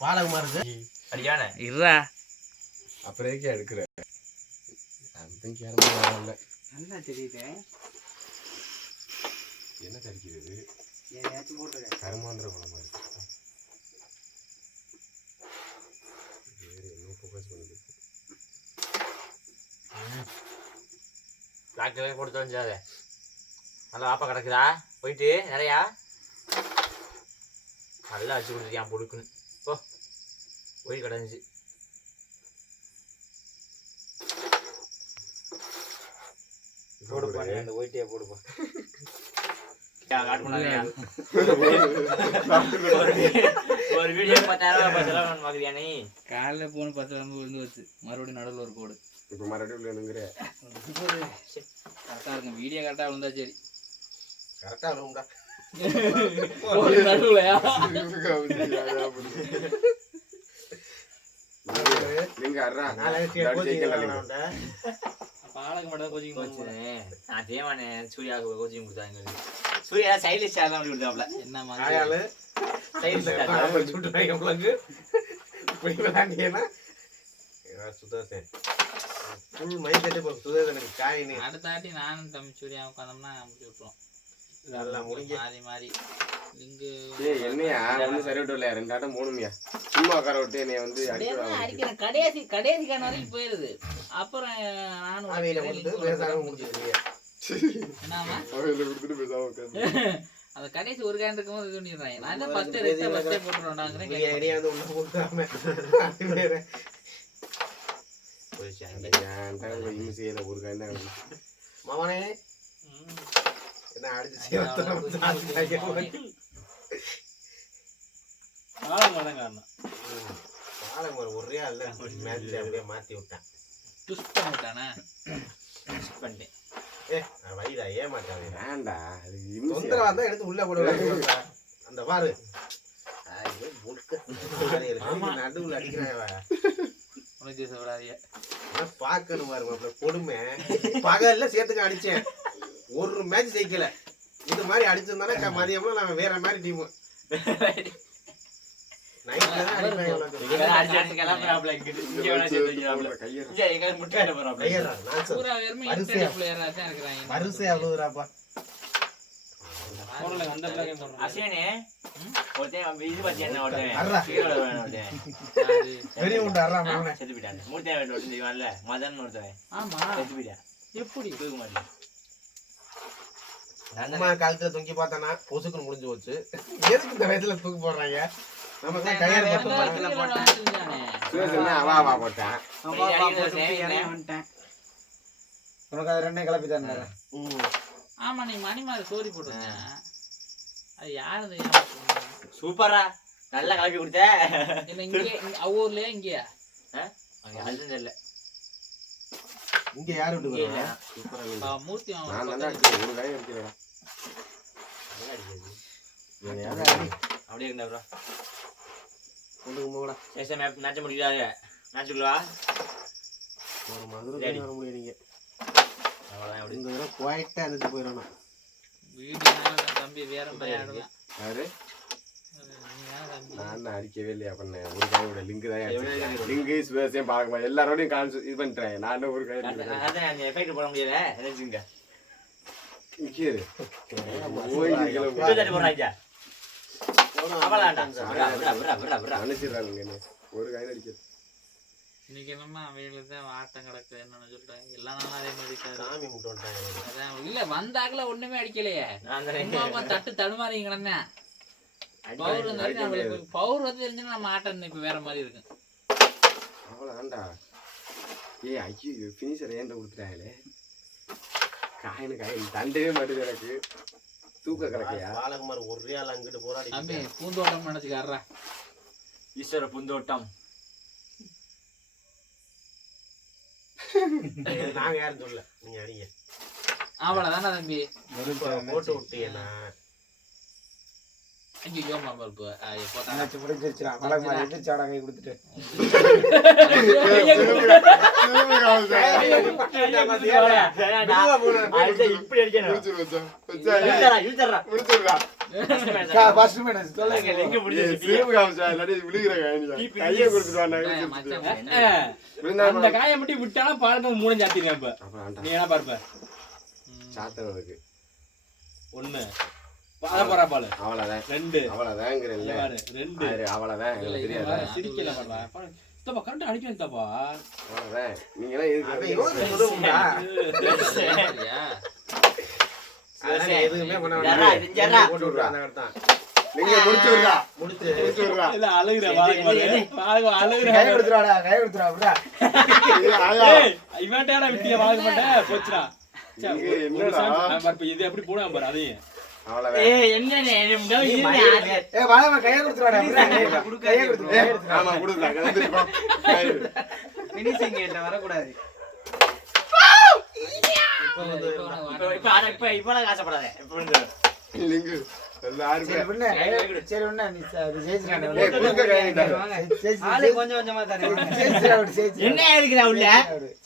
பாலகுமாருக்கு அடியான இருடா அப்புறம் ஏக்கே எடுக்கிற நல்லா தெரியுது என்ன கறிக்கிறது கருமாந்திர குழம்பா இருக்கு வேற என்ன ஃபோக்கஸ் பண்ணுது டாக்டரே கொடுத்து வந்தாத நல்லா ஆப்பா கிடக்குதா போயிட்டு நிறையா நல்லா வச்சு கொடுத்துருக்கான் பொடுக்குன்னு ஓ போய் கிடந்துச்சு போடுப்பா நீ அந்த ஒயிட்டே போடுப்பா ஒரு வீடியோ 10,000 பாக்குறியா நீ காலைல போன 10 விழுந்து வச்சு மறுபடியும் நடுவில் ஒரு கோடு இப்போ மறுபடியும் விழுந்துங்கிற கரெக்டாக இருக்கும் வீடியோ கரெக்டாக விழுந்தா சரி கரெக்டாக விழுந்தா நடுவுலையா நீங்க பாலக்கு மட்டும் கோச்சிங் போச்சு நான் தேவானே சூர்யாவுக்கு கோச்சிங் கொடுத்தாங்க சூர்யா சைட்ல ஷேர் தான் கொடுத்தாப்ல என்ன மாதிரி சைட்ல சுட்டுறாங்க உங்களுக்கு இப்படி விளையாண்டியனா சுதர்சன் ஃபுல் மைண்ட் செட் இப்போ சுதர்சனுக்கு காயினு அடுத்தாட்டி நானும் தம்பி சூர்யா உட்காந்தோம்னா முடிச்சு விட்டுருவோம் நல்லா முடிஞ்சு மாறி மாறி லிங்கு என்னையா ஒன்றும் சரி விட்டு இல்லையா 2 ஆட்டம் 3 சும்மா உட்கார விட்டு என்னைய வந்து அடிக்கிறேன் கடைசி கான வரைக்கும் போயிருது அப்புறம் நானும் அவையில கொடுத்து பேசாம முடிச்சிருக்கீங்க என்னமா அவையில கொடுத்துட்டு பேசாம உட்காந்து அந்த கடைசி ஒரு கேன் இருக்கும் போது இது பண்ணிடுறாங்க நான் தான் ஃபர்ஸ்ட் போட்டுறோம்டாங்கிறேன் ஐடியா வந்து ஒண்ணு கொடுத்தாம வேற போயிச்சு இமிசியில ஒரு கேன் தான் மாமனே என்ன அடிச்சு சேவத்தலாம் காரணம் பாலகுமார் ஒரே அல்ல மேட்ச் அப்படியே மாத்தி விட்டான் ட்விஸ்ட் பண்ணிட்டானே பண்ணிட்டேன் வைடா ஏமாட்டாங்க வேண்டா அது தொந்தரவா தான் எடுத்து உள்ள போடுவாங்க அந்த பாரு நடுவுல அடிக்கிறாங்க பாக்கணும் பாருங்க கொடுமை பகல்ல சேர்த்துக்க அடிச்சேன் ஒரு மேட்ச் ஜெயிக்கல இது மாதிரி அடிச்சிருந்தானே மதியம்ல நான் வேற மாதிரி டீம் காலத்துல தூக்கி பார்த்தானா பொசுக்குன்னு முடிஞ்சு போச்சு எதுக்கு இந்த வயசுல தூக்கி போடுறாங்க நமக்கு கயிறு போட்டேன் உனக்கு அது 2 கிளப்பி தானே ஆமா நீ மணிமாரி சோரி போட்டுருங்க அது யாரு சூப்பரா நல்லா கிளப்பி கொடுத்த இங்கே ஊர்லயே இங்கேயா இல்ல இங்க யாரு விட்டு மூர்த்தி ஒரு காய் அடிக்கிறேன் அப்படியே இருந்தா ப்ரோ கொண்டு போடா சேஷன் மேட்ச் முடியாது மேட்ச்க்குள்ளா ஒரு மதுரை வர முடியறீங்க அவ்வளவுதான் அப்படி இந்த தடவை குவைட்டா இருந்துட்டு போயிடணும் வீடியோனால தம்பி வேற மாதிரி ஆடுவேன் யாரு நான் அடிக்கவே இல்லையா பண்ணேன் ஒரு காயோட லிங்க் தான் லிங்க் ஸ்பேஸையும் பார்க்க எல்லாரோடையும் இது பண்ணிட்டேன் நான் ஒரு காய் அதான் எஃபெக்ட் போட முடியல நினைச்சுங்க நிக்கிரு போறாங்க ஒரு காய் அடிக்கிறது இன்னைக்கு என்னமா அவங்களுக்கு தான் ஆட்டம் கிடக்கு என்னன்னு சொல்றேன் எல்லா நாளும் அதே மாதிரி சாமி முட்டு வந்துட்டாங்க இல்ல வந்தாக்கல ஒண்ணுமே அடிக்கலையே தட்டு தடுமாறி கிடந்தேன் பவர் வந்து தெரிஞ்சுன்னா நம்ம ஆட்டம் இப்ப வேற மாதிரி இருக்கு அவ்வளவுதான்டா ஐயோ பினிஷர் ஏன்ட கொடுத்துட்டாங்களே காயின் தண்டவே மாட்டேது எனக்கு தூக்க கிடக்கையா பாலகுமார் ஒரே ஆள் அங்கிட்டு போராடி தம்பி பூந்தோட்டம் நினைச்சுக்காரா ஈஸ்வர பூந்தோட்டம் நாங்க யாரும் சொல்ல நீங்க அடிங்க அவ்வளவுதானே தம்பி போட்டு விட்டீங்கன்னா ஐயோ மாம்பருப்பு போட்டா நினைச்சு முடிஞ்சிருச்சுடா மலை மாதிரி எதிர்ச்சாடா கை கொடுத்துட்டு இப்படி அடிக்கணும் ஃபர்ஸ்ட் மேடம் சொல்லுங்க எங்க முடிஞ்சு அந்த காயை மட்டும் விட்டாலும் பாருங்க மூணு சாத்திருக்கேன் இப்ப நீ என்ன பார்ப்ப சாத்தனதுக்கு 1 பால பால் அவ்வளவுதான் 2 அவ்வளவுதாங்கிறேன் பாரு 2 அவ்வளவுதான் எங்களுக்கு தெரியாது சிரிக்கல பாருடா தப்பா கரெக்ட் அடிக்கணும் தப்பா அவ்வளவுதான் நீங்க எல்லாம் எதுக்கு எதுவுமே பண்ண வேண்டாம் போட்டு விடுறா நீங்க முடிச்சு விடுறா முடிச்சு விடுறா இல்ல அழுகுற பாருங்க அழுகுற கை கொடுத்துறாடா கை கொடுத்துறா அப்படிடா இவன்டா வித்திய வாங்க மாட்டேன் போச்சுடா இது எப்படி போனா பாரு அதையும் வாழமா கையை கொடுத்துறாடா கையை கொடுத்துறா ஆமா கொடுத்துறா பினிஷிங் கேட்ட வரக்கூடாது இப்ப காசப்படாத லிங்கு எல்லாரும் சரி விண்ணே சரி விண்ணே நீ ஜெயிச்சிரானே ஏய் குடுங்க கையில ஆளே கொஞ்சம் கொஞ்சமா தரேன் ஜெயிச்சிராடு ஜெயிச்சிராடு என்ன இருக்கிற உள்ள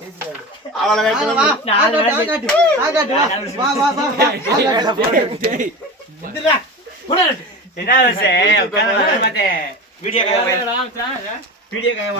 ஜெயிச்சிராடு அவ்வளவுதான் காட்டு வா வா வா வந்துடா போடா என்ன வசே உட்கார்ந்து வீடியோ காய வீடியோ காய